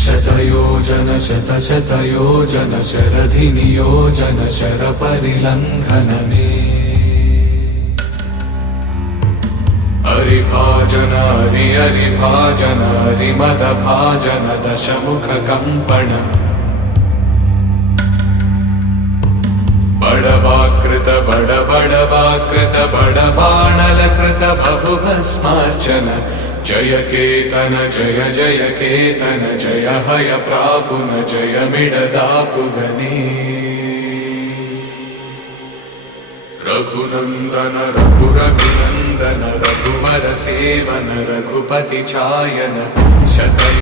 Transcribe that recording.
शतयोजन शतशतयोजन शरधिनियोजन शरपरिलङ्घनमे हरिभाजन हरिभाजन हरिमदभाजन दशमुखकम्पण बडवाकृत बडबडवाकृत बडबाणलकृत बहुभस्मार्चन जय केतन जय जय केतन जय हय प्रापुन जय मिडदापुगने रघुनंदन रघुनंदन रघुवर सेवन रघुपति चायन शत